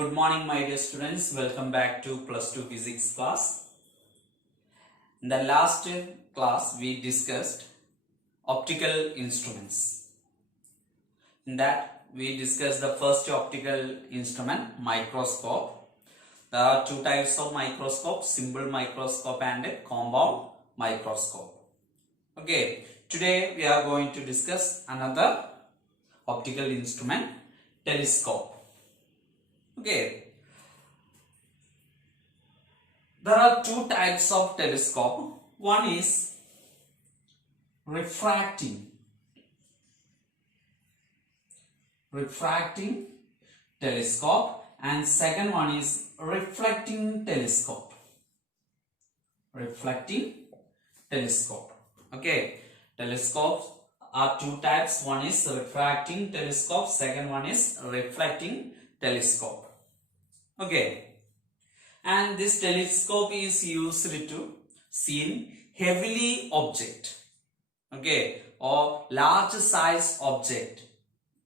Good morning, my dear students. Welcome back to plus 2 physics class. In the last class, we discussed optical instruments. In that, we discussed the first optical instrument, microscope. There are two types of microscope, simple microscope and a compound microscope. Okay, today we are going to discuss another optical instrument, telescope. Okay, there are two types of telescope. One is refracting telescope, and second one is reflecting telescope. Okay, telescopes are two types. One is refracting telescope, second one is reflecting telescope. Okay, and this telescope is used to see heavily object, okay, or large size object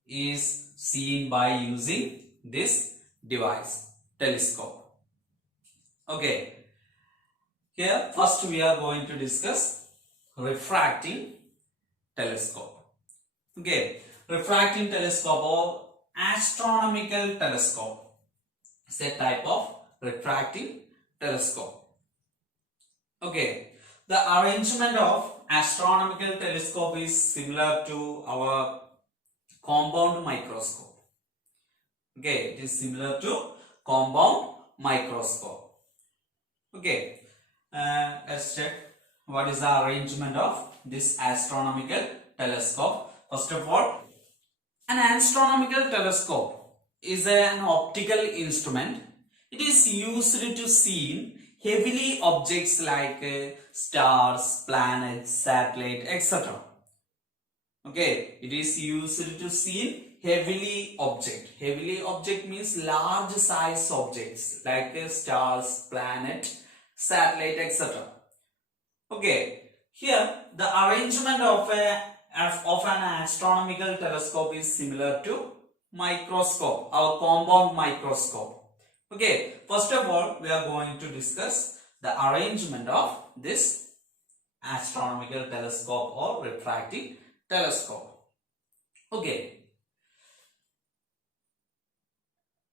is seen by using this device, telescope. Okay, here first we are going to discuss refracting telescope. Okay, refracting telescope or astronomical telescope is a type of refracting telescope. Okay, the arrangement of astronomical telescope is similar to our compound microscope. Okay, it is similar to compound microscope. Okay, let's check what is the arrangement of this astronomical telescope. First of all, an astronomical telescope is an optical instrument. It is used to see heavily objects like stars, planets, satellites, etc. Okay, it is used to see heavily object. Heavily object means large size objects like stars, planet, satellite, etc. Okay, here the arrangement of an astronomical telescope is similar to microscope, our compound microscope. Okay, first of all, we are going to discuss the arrangement of this astronomical telescope or refracting telescope. Okay,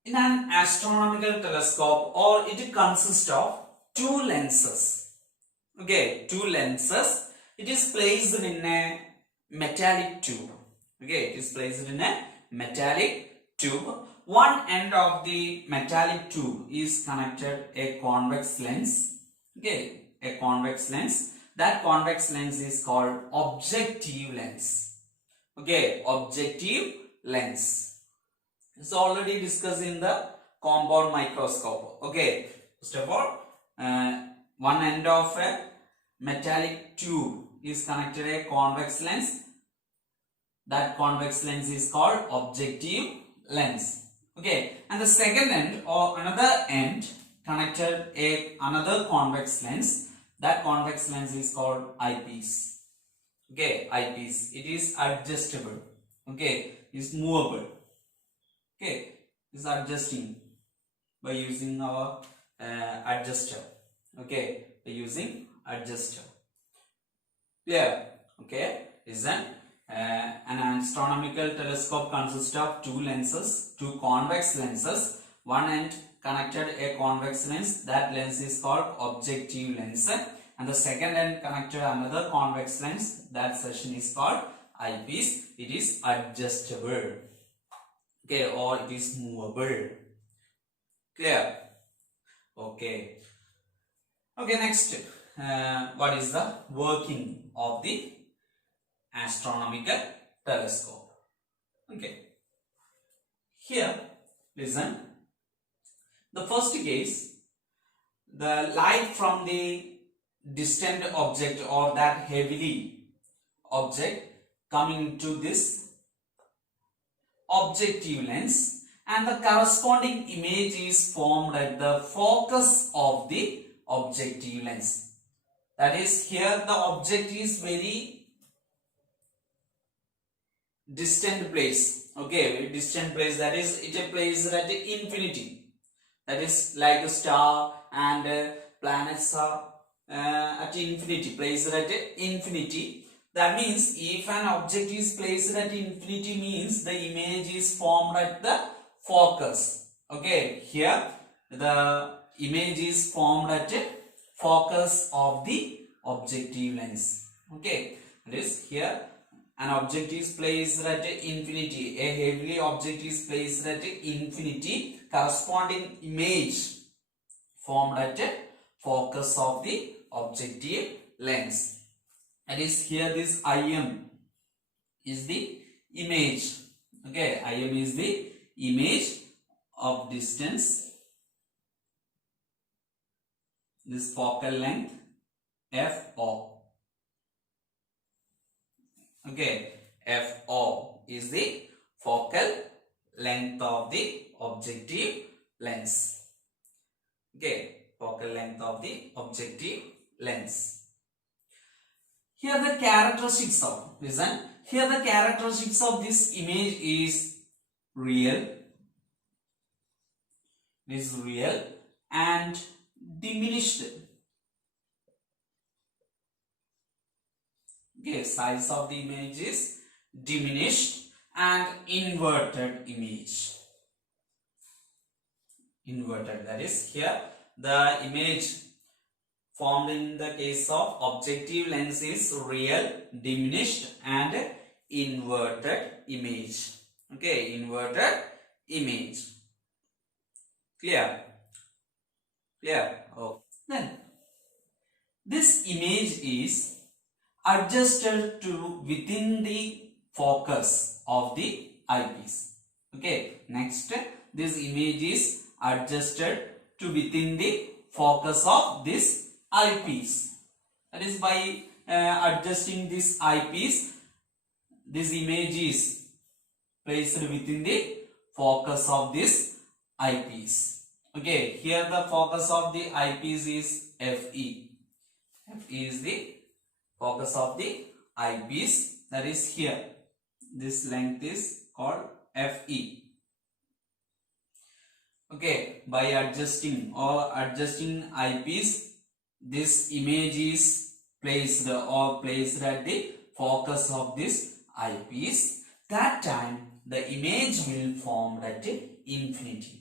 in an astronomical telescope, or it consists of two lenses. Okay, two lenses. It is placed in a metallic tube. Okay, it is placed in a metallic tube. One end of the metallic tube is connected a convex lens. Okay, a convex lens. That convex lens is called objective lens. Okay, objective lens. It's already discussed in the compound microscope. Okay, first of all, one end of a metallic tube is connected a convex lens. That convex lens is called objective lens. Okay, and the second end or another end connected another convex lens. That convex lens is called eyepiece. Okay, eyepiece. It is adjustable. Okay, is movable. Okay, is adjusting by using our adjuster. Okay, by using adjuster. Clear? Okay, is an astronomical telescope consists of two lenses, two convex lenses. One end connected a convex lens. That lens is called objective lens, and the second end connected another convex lens. That section is called eyepiece. It is adjustable. Okay, or it is movable. Clear? Okay. Okay, next, what is the working of the astronomical telescope? Okay, here listen. The first case, the light from the distant object or that heavily object coming to this objective lens, and the corresponding image is formed at the focus of the objective lens. That is, here the object is very distant place. Okay, distant place, that is, it is placed at infinity. that is like a star, and planets are at infinity, placed at infinity. That means if an object is placed at infinity, means the image is formed at the focus. Okay, here the image is formed at a focus of the objective lens. Okay, that is here an object is placed at infinity, a heavenly object is placed at infinity, corresponding image formed at a focus of the objective lens. That is here this IM is the image. Okay, IM is the image of distance, this focal length FO. Okay, FO is the focal length of the objective lens. Okay, focal length of the objective lens. Here the characteristics of, listen, here the characteristics of this image is real, and diminished. Okay, size of the image is diminished, and inverted image. Inverted, that is here the image formed in the case of objective lens is real, diminished, and inverted image. Okay, inverted image. Clear? Clear? Oh. Then this image is adjusted to within the focus of the eyepiece. Okay, next, this image is adjusted to within the focus of this eyepiece. That is by adjusting this eyepiece, this image is placed within the focus of this eyepiece. Okay, here the focus of the eyepiece is FE. FE is the focus of the eyepiece, that is here. This length is called FE. Okay, by adjusting eyepiece, this image is placed at the focus of this eyepiece. That time the image will form at infinity.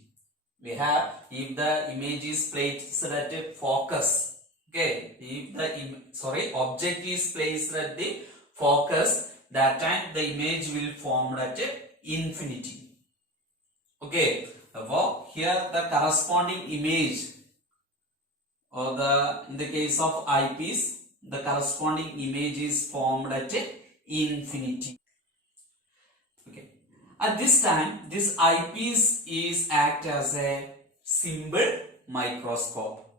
We have, if the image is placed at a focus, okay, if the object is placed at the focus, that time the image will form at infinity. Okay, therefore here the corresponding image, or in the case of eyepiece, the corresponding image is formed at infinity. Okay, at this time this eyepiece is act as a symbol microscope.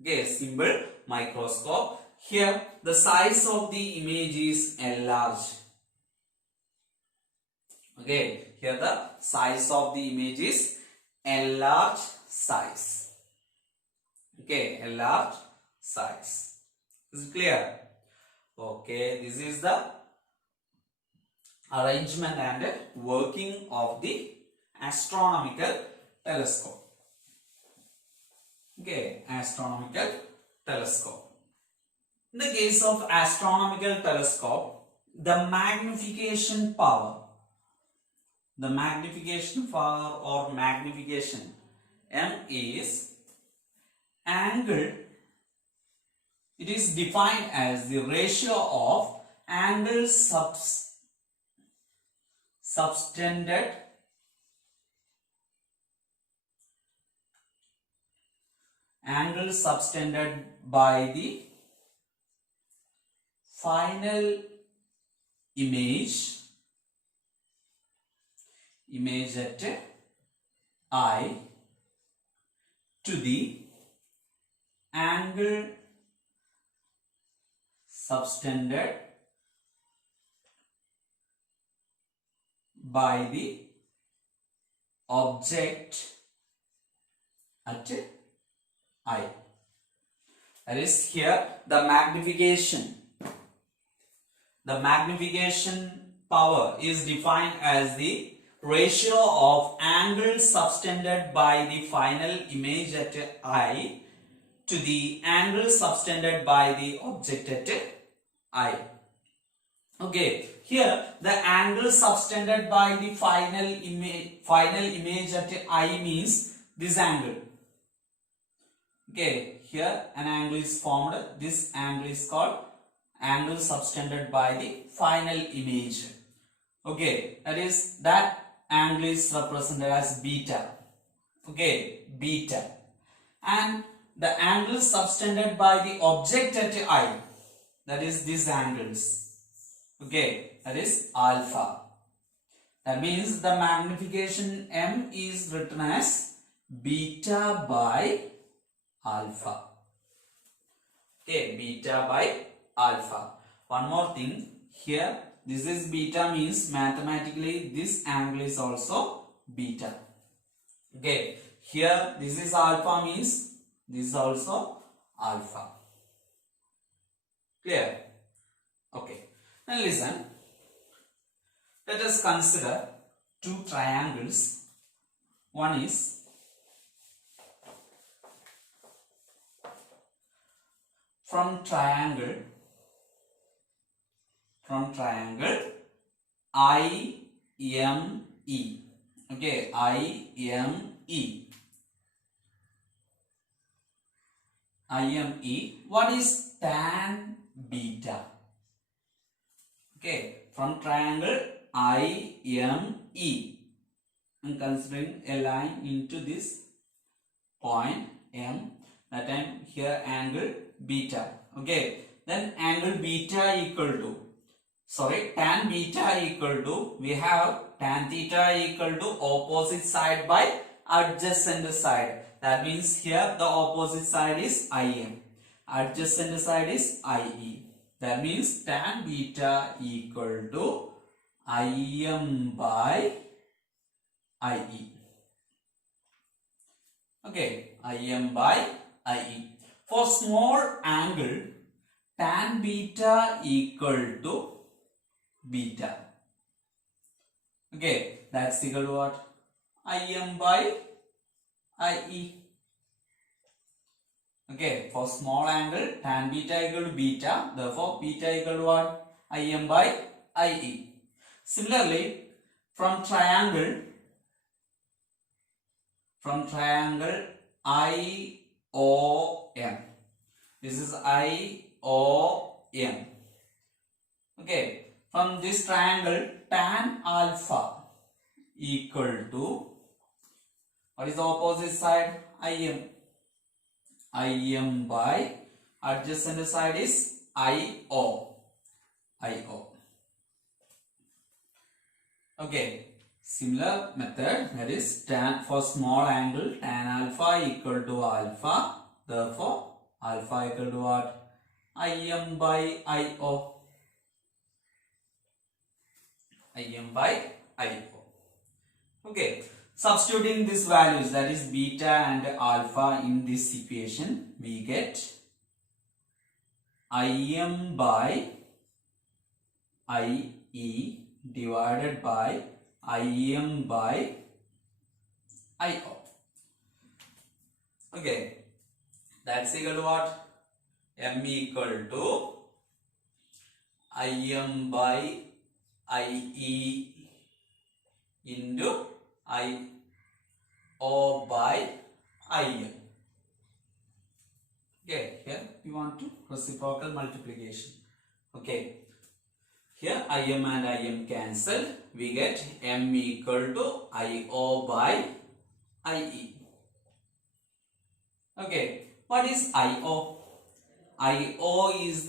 Okay, symbol microscope. Here the size of the image is enlarged. Okay, here the size of the image is enlarged size. Okay, enlarged size. Is it clear? Okay, this is the arrangement and working of the astronomical telescope. Okay, astronomical telescope. In the case of astronomical telescope, the magnification power or magnification M is angle. It is defined as the ratio of angle subtended by the final image at I to the angle subtended by the object at I. That is here the magnification power is defined as the ratio of angle subtended by the final image at I to the angle subtended by the object at I. Okay, here the angle subtended by the final image at I means this angle. Okay, here an angle is formed. This angle is called angle subtended by the final image. Okay, that angle is represented as beta. Okay, beta. And the angle subtended by the object at I, that is these angles. Okay, that is alpha. That means the magnification m is written as beta by alpha. Okay, beta by alpha. One more thing, here this is beta means mathematically this angle is also beta. Okay, here this is alpha means this is also alpha. Clear? Okay. Now listen. Let us consider two triangles. One is from triangle IME. Okay, IME. What is tan beta? Okay, from triangle IME, I'm considering a line into this point M. That time here angle beta. Okay, then angle beta equal to, tan beta equal to, we have tan theta equal to opposite side by adjacent side. That means here the opposite side is IM, adjacent side is IE. That means tan beta equal to IM by IE. Okay, IM by IE. For small angle, tan beta equal to beta. Okay, that's equal to what? IM by IE. Okay, for small angle, tan beta equal to beta. Therefore, beta equal to what? IM by IE. Similarly, from triangle IOM. This is IOM. Okay, from this triangle, tan alpha equal to, what is the opposite side? IM. IM by adjacent side is IO. Okay, similar method, that is tan for small angle, tan alpha equal to alpha. Therefore, alpha equal to what? IM by IO. IM by IO. Okay, substituting these values, that is beta and alpha, in this equation, we get IM by IE divided by IM by IO. Okay, that's equal to what? M equal to IM by IE into IO by IM. Okay, here we want to reciprocal multiplication. Okay, here IM and IM cancel. We get M equal to IO by IE. Okay, what is IO? IO is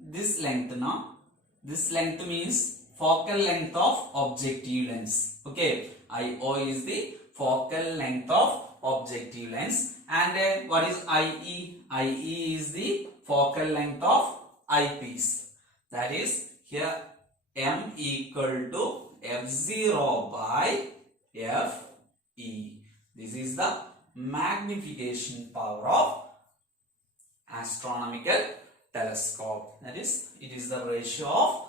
this length now. This length means focal length of objective lens. Okay, IO is the focal length of objective lens. And what is IE? IE is the focal length of eyepiece. That is, here M equal to F0 by Fe. This is the magnification power of astronomical telescope. That is, it is the ratio of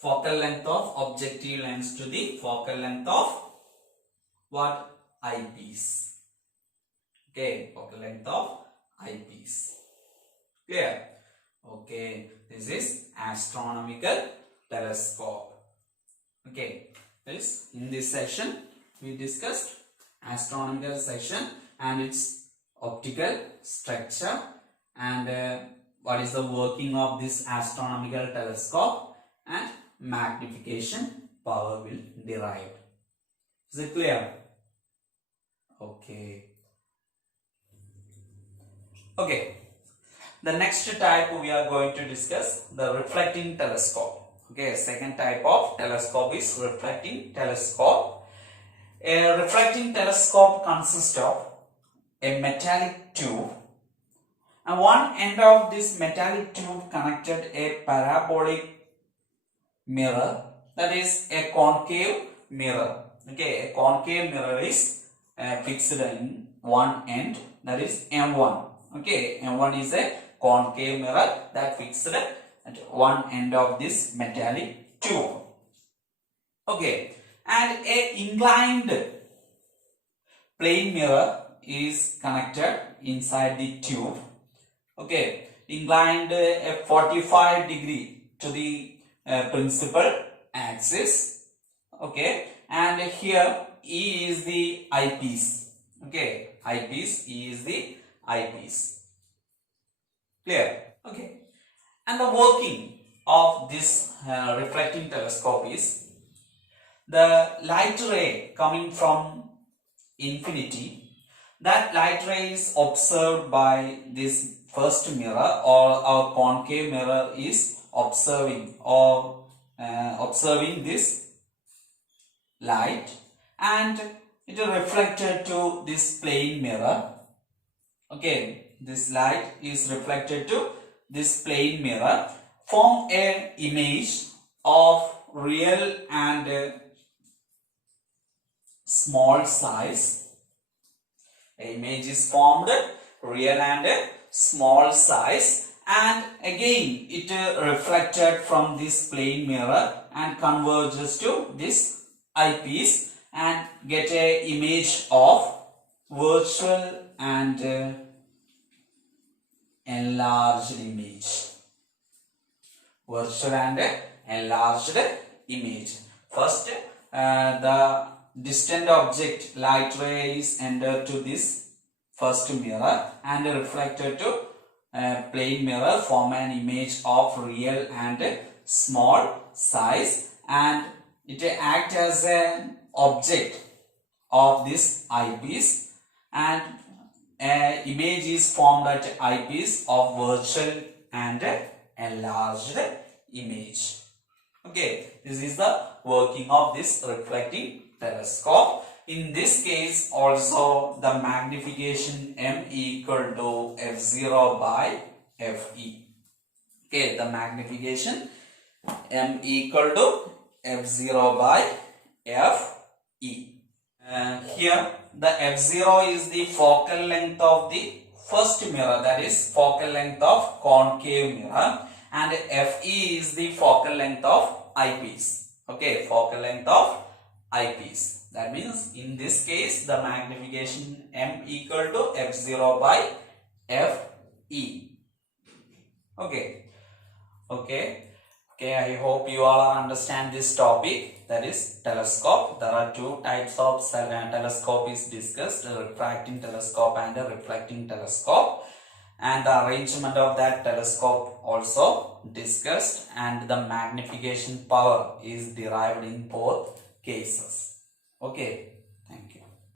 focal length of objective lens to the focal length of what? Eyepiece. Okay, focal length of eyepiece. Clear? Okay, this is astronomical telescope. Okay, this in this session we discussed astronomical section and its optical structure and what is the working of this astronomical telescope and magnification power will derive. Is it clear? Okay. Okay. The next type we are going to discuss the reflecting telescope. Okay, second type of telescope is reflecting telescope. A reflecting telescope consists of a metallic tube, and one end of this metallic tube connected a parabolic mirror, that is a concave mirror. Okay, a concave mirror is fixed in one end, that is M1. Okay, M1 is a concave mirror that fixed at one end of this metallic tube. Okay, and a inclined plane mirror is connected inside the tube. Okay, inclined a 45 degree to the principal axis. Okay, and here E is the eyepiece. Okay, eyepiece, E is the eyepiece. Clear? Okay, and the working of this reflecting telescope is the light ray coming from infinity. That light ray is observed by this first mirror, or our concave mirror is observing this light, and it is reflected to this plane mirror. Okay, this light is reflected to this plane mirror, form an image of real and small size. The image is formed real and small size, and again it reflected from this plane mirror and converges to this eyepiece and get a image of virtual and enlarged image. Virtual and enlarged image. First, the distant object light ray is entered to this first mirror and reflected to plane mirror, form an image of real and small size, and it acts as an object of this eyepiece, and an image is formed at eyepiece of virtual and enlarged image. Okay, this is the working of this reflecting telescope. In this case also the magnification M equal to F0 by Fe. Okay, the magnification M equal to F0 by Fe. Here the F0 is the focal length of the first mirror, that is focal length of concave mirror, and Fe is the focal length of eyepiece. Okay, focal length of eyepiece. That means in this case the magnification M equal to F0 by Fe. Okay. I hope you all understand this topic, that is telescope. There are two types of telescope is discussed, a refracting telescope and a reflecting telescope, and the arrangement of that telescope also discussed, and the magnification power is derived in both cases. Okay, thank you.